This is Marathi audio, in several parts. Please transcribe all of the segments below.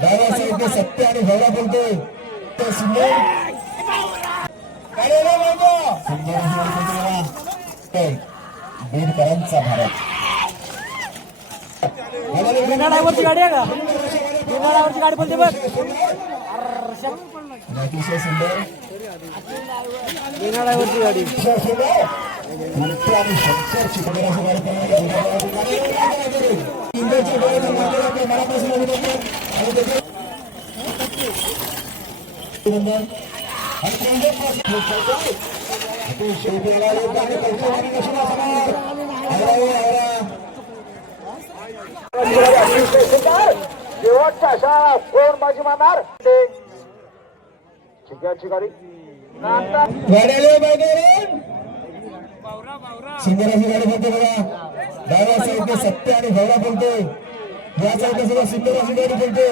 साईडने सत्य आणि भवरा बोलतोय. तो सुंदर? सुंदर बीडकरांचा भारत. ड्रायव्हरची गाडी आहे का? ड्रायव्हरची गाडी बोलते बघ. अतिशय सुंदर. ड्रायव्हरची गाडी. आणि शंकरची अशी गाडी पळवण्याची इंद्रची डोळ्याचं मार्ग आपल्या मनापासून अभिनंदन आणि त्याचे अभिनंदन आणि कोणत्या अतिशय बेलाले आणि त्यांच्या वाणी कशाला असणार? आवरा, आवरा. शेवटच्या अशा कोण बाजी मारणार ते चिक्याची गाडी गाड्याला बागेरून बोलते बघा डाव्या साईडने सत्य आणि भवरा बोलते या साईडने सुद्धा सुंदर गाडी बोलते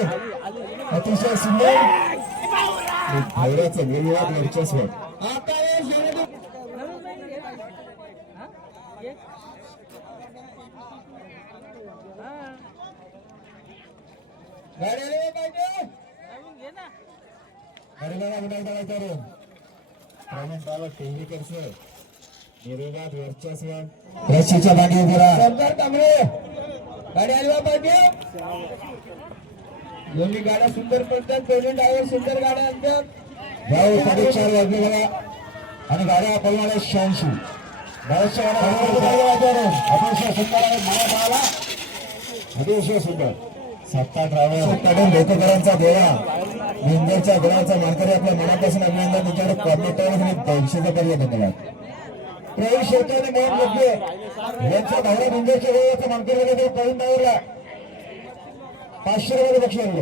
अतिशय सुंदर भैराचं निर्वाद वर्चस्व आता हे वर्चस्व रशीच्या मागे उभे राहा. कांबळे. गाडी आली पाहिजे. दोन्ही गाड्या सुंदर पडतात दोन्ही ड्रायव्हर सुंदर गाड्या आणतात. भाऊ साडेचार वाजले बघा. आणि गाड्या पळणाऱ्या शहाऐंशी. अतिशय सुंदर आहे. अतिशय सुंदर. सत्ता ड्रायव्हर सत्ताडून लोककरांचा देवा विंजरच्या गुणाचा मानकरी आपल्या मनापासून अभिनंदन तुमच्याकडे कॉर्नेटर आणि दोनशेचा पर्यंत धन्यवाद प्रवीण शेट्टी मोहन लोके यांच्या धावड्या विंजरच्या वेळेचा मानकरी ड्रायव्हरला पाचशे रुपये बक्षीस आणले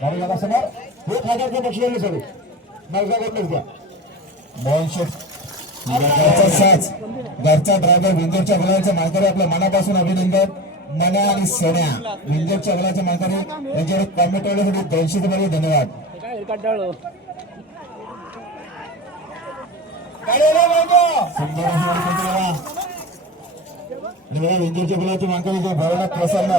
गाडी मला समोर एक हजारचं बक्षीस आणले सगळे मोहन शेठ घरचा साच घरचा ड्रायव्हर विंजरच्या गुलाच्या मानकरी आपल्या मनापासून अभिनंदन. मन्या आणि सोन्या. विंजरच्या गुलाच्या मानकरी यांच्याकडे कॉमेंट करण्यासाठी दोनशे रुपये धन्यवाद. सुंदर. आणि बघा विंजरच्या गुलाची मानकरी जे भरवण्यात प्रसन्न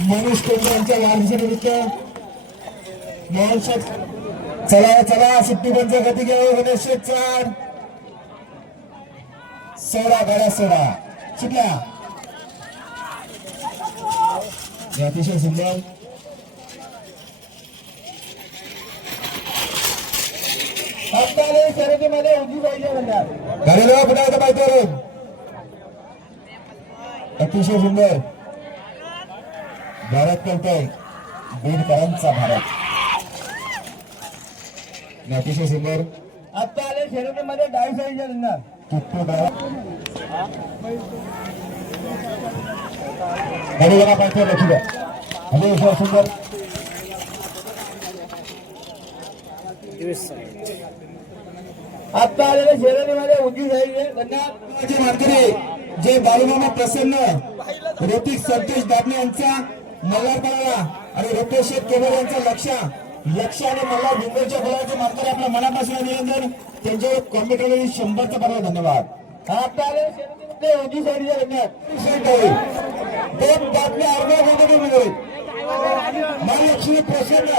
मनीष कोंडे यांच्या वाढदिवसानिमित्त मोहन चला चला सुट्टी बंद गती घ्या गणेश चार सोडा गाड्या सोडा. सुटल्या? अतिशय सुंदर. शर्यतीमध्ये उभी पाहिजे गाडीला पुन्हा माहिती अतिशय सुंदर. भारत करतोय. बीडकरांचा भारत. अतिशय सुंदर. आता आले शर्यतीमध्ये डावी साईडच्या रंगात पाहिजे लक्ष द्या. अतिशय सुंदर. आता आलेल्या शर्यतीमध्ये उजवी साईड मानकरी जे बालूमामा प्रसन्न ऋतिक संतोष दाबणे यांचा मल्हार पळाला आणि रुपेश शेठ केवळ यांचा लक्ष लक्ष आणि मल्हार भिंगरच्या बोलाचे मानकरी आपल्या मनापासून अभिनंदन. त्यांच्यावर कॉम्प्युटर शंभरचा पर्व धन्यवाद. दोन बातम्या अर्ध्या महालक्ष्मी प्रसन्न.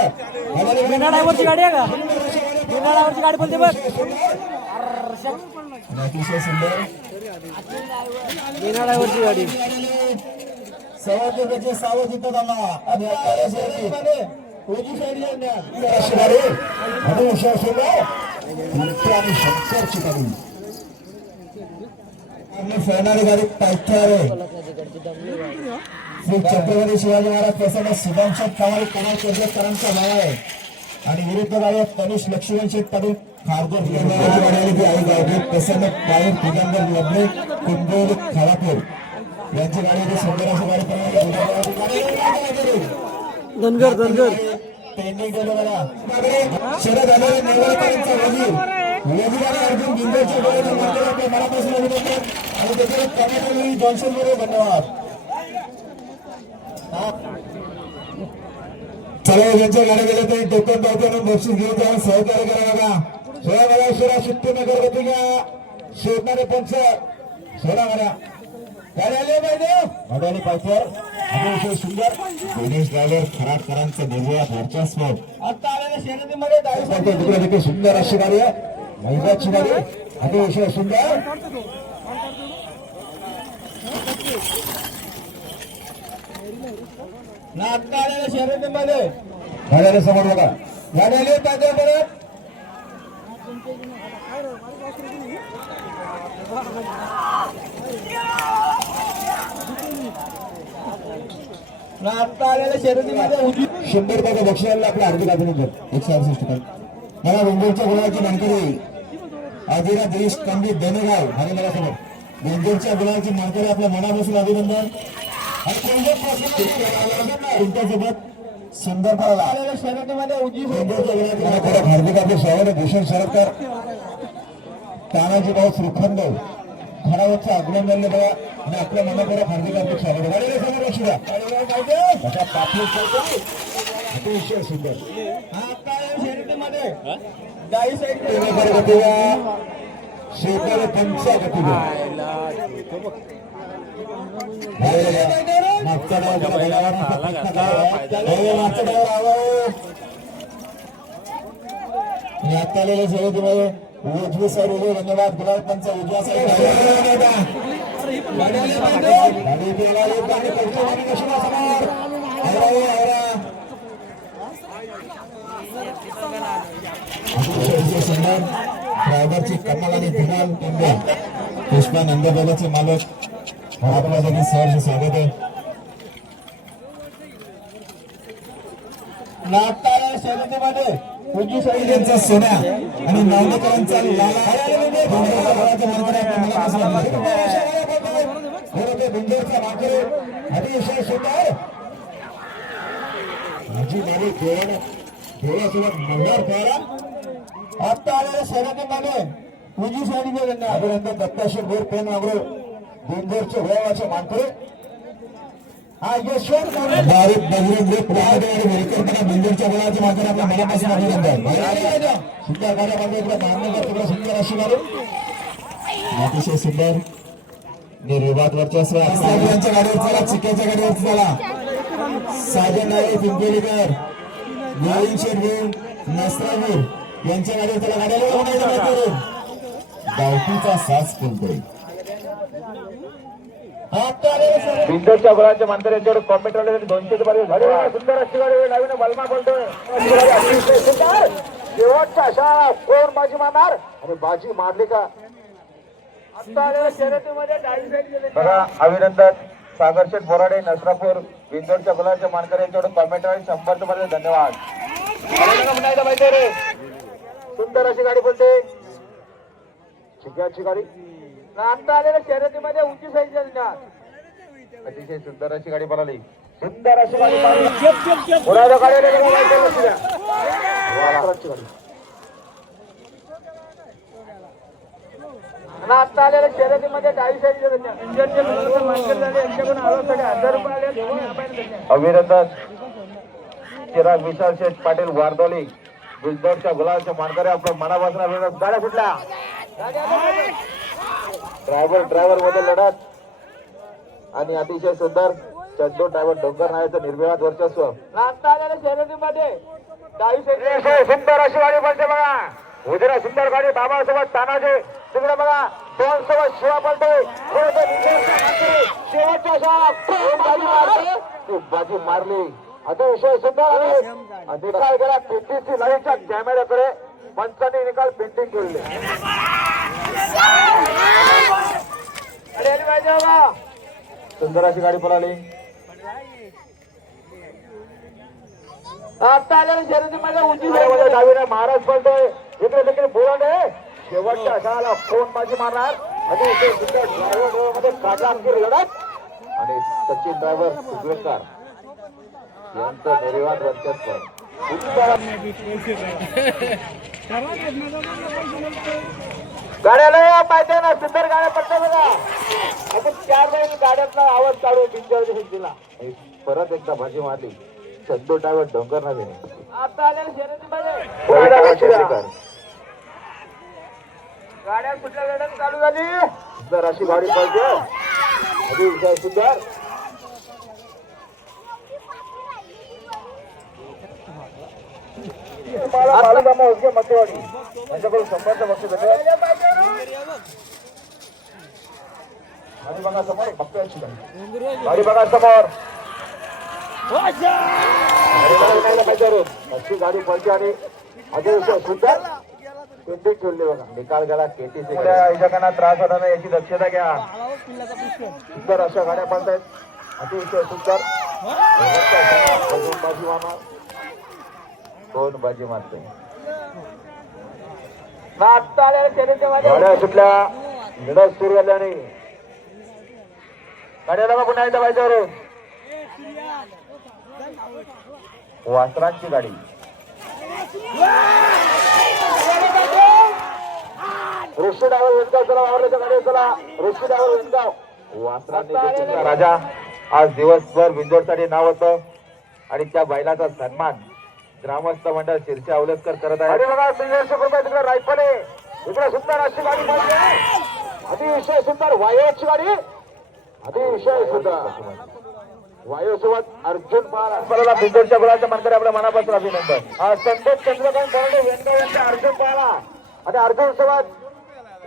गाडी आहे का? गाडी बोलते बघ. अतिशय सुंदर ड्रायव्हरची गाडी. आला आणि साईड शिवारे गाडी पायथ्यावर श्री छत्रपती शिवाजी महाराज प्रसन्न सुधांश पवार कुमार केंद्रेकरांचा नाव आहे आणि विरुद्ध गाडी तनिष लक्ष्मण शेठ पाटील खारघर गाडी आली ती आई गावडे प्रसन्न पायर दिगंबर लबडे कुंडोली खालापूर यांची गाडी होती सुंदर अशी गाडी पळवली. धनगर धनगर. शरद आलेले नेवाळकरांचा वजीर. वजीराने अर्जुन मनापासून अभिनंदन. आणि त्याच्यावर कमेंट जॉन्सन बरोबर धन्यवाद. चला ज्यांच्या गाड्या गेल्या तरी टोकन पावत्यानं बक्षीस घेऊन सहकार्य करा बघा. सोळा गाड्या शिरा सुट्टी नगर गती घ्या शोधणारे पंच सोळा गाडी आली पाहिजे अतिशय सुंदर. गणेश ड्रायव्हर खराटकरांचं निर्वयात वर्चस्व. आता आलेल्या शर्यतीमध्ये तिकडे देखील सुंदर अशी गाडी आहे. मैदाची गाडी. अतिशय सुंदर. ना आता आलेल्या शर्यतीमध्ये. गाड्याला समोर बघा. गाडी आली पाहिजे परत ना आता आलेल्या शर्यतीमध्ये उजवी शंभर टक्के बक्षिसाला आपलं हार्दिक अभिनंदन. एकशे अडुसष्ट टन मला मुंबईच्या गुणाची मानकरी. आदिरा देश कंदी धनगाव आणि मला समोर मुंबईच्या गुणाची मानकरी आपल्या मनापासून अभिनंदन. आणि तुमच्यासोबत सुंदर पळाला आलेल्या शर्यतीमध्ये उजवी मुंबईच्या गुणाची हार्दिक आपले स्वागत भूषण शरदकर तानाजी भाऊ श्रीखंड खडावरचं अग्निमल्य बघा. आणि आपल्या मनाकडे हार्दिक हार्दिक स्वागत गाडीला समोर लक्ष द्या. अतिशय सुंदर. दाई साईड शेकडो आलेल्या शर्यतीमध्ये उजवी साईड धन्यवाद गुलाब पंच उजव्या ड्रायव्हरची कमाल आणि पुष्पा नंदबाबाचे मालक आपल्यासाठी सहर्ष स्वागत आहे. नागतारा शर्यतीमध्ये उजवी साईड सोन्या आणि नावलेकरांचा लाला अतिशय सुंदर. माझी खेळ खेळासोबत आता आलेल्या शर्यतीमध्ये उजवी सैनिक अभिनंदन दत्ताशेठ गोर पेन वागरो डोंगरचे वयाचे मानकरी हा यशवंत बारीक बजरंग आणि वरकरपणा बिंदूरच्या बळाचे मात्र आपल्या मनापासून अभिनंदन सुंदर गाड्या बांधल्या मागणी तुला सुंदर अशी गाडी अतिशय सुंदर. निर्विवाद वर्चस्व यांच्या गाडीवर चला चिक्याच्या गाडीवर चला. साजन नाळे पिंपळीकर गोविंद नसरावीर यांच्या गाडीवर चला. गाड्याला गावठीचा सास आलेले बिंदूच्या गुलाच्या मानकर यांच्याकडे कॉमेंट आले दोनशे झाले सुंदर अशी गाडी लावून बलमा बोलतोय. शेवटचा अशा कोण बाजी मारणार? आणि बाजी मारली का? बघा अभिनंदन. सागरशेठ बोराडे नसरापूर बिंदोडच्या गुलाच्या मानकर यांच्याकडे कॉमेंट आहे शंभर रुपये धन्यवाद. सुंदर अशी गाडी बोलते. चिक्याची गाडी. आता आलेल्या शर्यतीमध्ये उंची साईज अतिशय सुंदर अशी गाडी पळाली. सुंदर अशी गाडी गाडी आता आलेल्या शर्यतीमध्ये डावी साईड अभिनंदन चिराग विशाल शेठ पाटील वारदोली बिलदोडच्या गुलाबच्या मानकरी आपलं मनापासून गाड्या कुठल्या? ड्रायव्हर ड्रायव्हरमध्ये लढत. आणि अतिशय सुंदर चंदो ड्रायव्हर डोंगर नावाचं निर्विवाद वर्चस्व. शर्यतीमध्ये सुंदर अशी गाडी बनते बघा. उद्या सुंदर गाडी बाबासोबत तानाजी. तिकडे बघा दोन सोबत शिवा शेवटच्या दोन बाजी मारली. अतिशय सुंदर आणि आणि काय केला पीटीसी लाईनच्या कॅमेऱ्याकडे. पंचांनी निकाल पेंटिंग केले सुंदर अशी गाडी पळाली. आता आलेल्या शर्यतीमध्ये उंची डावीने महाराज पळतोय. इकडे तिकडे बोलाडे शेवटच्या अशाला फोन बाजी मारणार. आणि मध्ये काटांकीर लढत आणि सचिन ड्रायव्हर सुगवेकर यांचं निर्विवाद वर्चस्व. गाड्याला पाहिजे ना. सुंदर गाड्या पडतात बघा. आपण चार बैल गाड्यातला आवाज काढू बिंजर दिला. परत एकदा भाजी मारली. चंदू ड्रायव्हर डोंगर नवीन आता आलेल्या शर्यतीमध्ये गाड्या कुठल्या? लढत चालू झाली? जर अशी गाडी पाहिजे. सुंदर? तुम्हाला बालकामा उद्या मतेवाडी यांच्याकडून गाडी बघा समोर गाडी. समोर. अशी गाडी आणि अतिशय सुंदर केटी ठेवली बघा. निकाल गेला केटी ऐजकांना त्रास नाही याची दक्षता घ्या. सुंदर अशा गाड्या पळतायत. अतिशय सुंदर. दोन बाजी मारते? गाड्या सुटल्या. लढत सुरू झाल्याने गाड्याला बघा पुन्हा एकदा पाहिजे वासरांची गाडी. ऋषी डावर वेणगाव चला वावरल्याच्या गाडी चला. ऋषी डावर वेणगाव वासरांनी राजा आज दिवसभर बिंदोडसाठी नाव होतं. आणि त्या बैलाचा सन्मान. ग्रामस्थ मंडळ शिरसे अवलस्कर करत आहे. बघा दीडशे रुपये तिकडे रायफल आहे. इकडे सुंदर अशी गाडी पाहिजे अतिशय सुंदर वायोची गाडी. अतिशय सुंदर. वायुसोबत अर्जुन पवार. आपल्याला बिंदोडच्या गुलाच्या मानकरी आपल्या मनापासून अभिनंदन. हा संतोष चंद्रकांत बर्डे अर्जुन पवाला आणि अर्जुन सोबत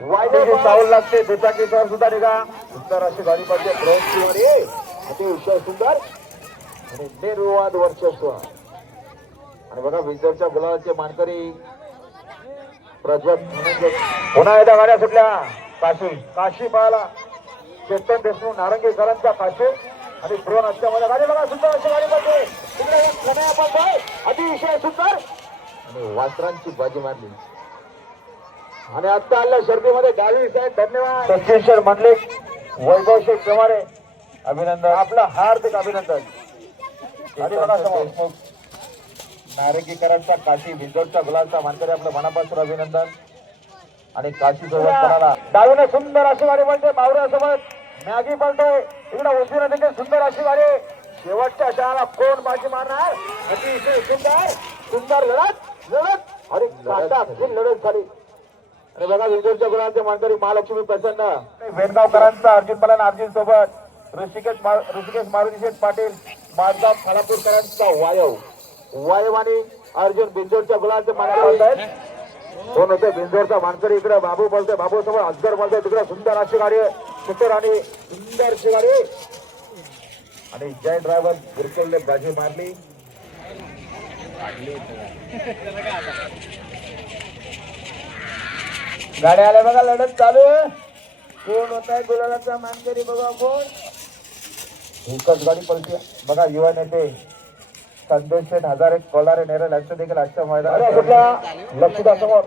वायू सावल लागते दुचाकी सर सुद्धा निघा. सुंदर अशी गाडी पाहिजे अतिशय सुंदर. आणि निर्विवाद वर्चस्व. आणि बघा बिंदोडच्या गुलाबाचे मानकरी धनंजय. पुन्हा एकदा गाड्या सुटल्या. काशी काशी पाहायला. चेतन देशमुख नारंगीकरांच्या काशी आणि ड्रोन असल्यामुळे गाडी बघा सुंदर अशी गाडी पाहिजे तिकडे अतिशय सुंदर. आणि वासरांची बाजी मारली. आणि आता आल्या शर्दीमध्ये डावी साहेब धन्यवाद. सचिन म्हणले वैभव शेख चव्हाणे अभिनंदन. आपलं हार्दिक अभिनंदन. गाडी बघा समोर. नारंगीकरांचा काशी बिंदोडच्या गुलाबचा मानकरी आपलं मनापासून अभिनंदन. आणि काशी सोबत कोणाला? डावीने सुंदर अशी गाडी म्हणते मावऱ्यासोबत मॅगी पळतोय इकडे उजवीने देखील सुंदर अशी गाडी शेवटच्या शाळा कोण बाजी मारणार? अतिशय सुंदर? सुंदर लढत लढत. अरे काटा लढत झाली. आणि बघा विजोडच्या गुलाबचे मानकरी महालक्ष्मी प्रसन्न. वेणगावकरांचा अर्जुन पलन अर्जुन सोबत ऋषिकेश ऋषिकेश मारुतीशेठ पाटील माधगाव खालापूरकरांचा वायव. वायव आणि अर्जुन बिंदोरच्या गुणांचे मानकरी. आहेत कोण होते? बिंजोरचा मानकरी इकडे बाबू बोलतोय. बाबू समोर अजगर बोलतोय. तिकडे सुंदर अशी गाडी आहे. सुंदर आणि सुंदर अशी गाडी. आणि जय ड्रायव्हर गुरकुलने बाजी मारली. गाड्या आल्या बघा लढत चालू कोण होत आहे गुलाबाचा मानकरी बघा कोण? एकच गाडी पलटी. बघा युवा नेते. शेठ हजारे कोलारे नेरळ यांचं देखील आजच्या मैदानात. लक्षदा समोर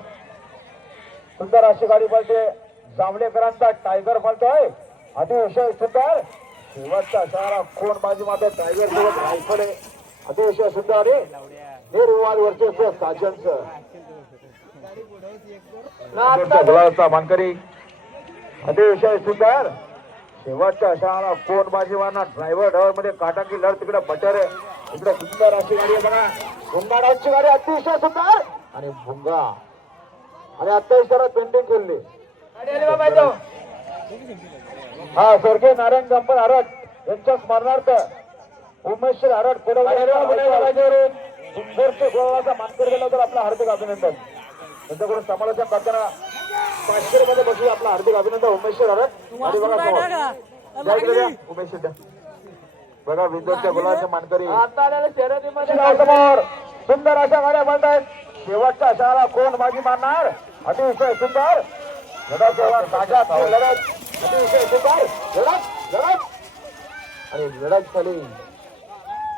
सुंदर अशी गाडी पळते. जांभळेकरांचा टायगर पळतोय. अतिशय सुंदर. शेवटचा सारा कोण बाजी मात्र टायगर सोबत रायफल आहे. अतिशय सुंदर आहे. निर्विवाद वर्चस्व साजनचं. गुलाबचा मानकरी. अतिशय सुंदर. शेवटच्या अशा कोण बाजी मारणार ड्रायव्हर ड्रायव्हरमध्ये काटाकी लढ तिकडे बटर आहे. इकडे सुंदर अशी गाडी आहे बघा. भुंगाडाची गाडी अतिशय सुंदर. आणि भुंगा. आणि आता इशारा पेंटिंग खेळली हा स्वर्गीय नारायण गंपर हरट यांच्या स्मरणार्थ उमेश्वर हरट पुढे गोळाचा मानकर गेला तर आपलं हार्दिक अभिनंदन. त्यांच्याकडून समालोचन करताना पाचशे मध्ये बसू आपलं हार्दिक अभिनंदन उमेश्वर हरट. आणि बघा समोर द्या इकडे द्या, उमेश्वर द्या बघा विंदोरच्या गुलाबाच्या मानकरी. समोर सुंदर अशा गाड्या बनतायत शेवटच्या अशाला कोण बाजी मारणार? अतिशय सुंदर. अतिशय आणि लढत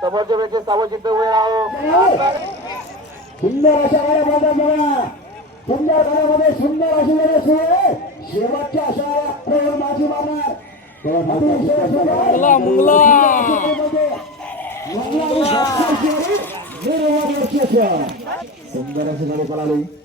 समोरच्या वेळेचे सावचित वेळ आहो सुंदर अशा गाड्या बांधा बघा. सुंदर गाड्यामध्ये सुंदर अशी शेवटच्या अशा कोण माझी मारणार. मुंगला, मुंगला. सुंदर अशी गाडी पळाली.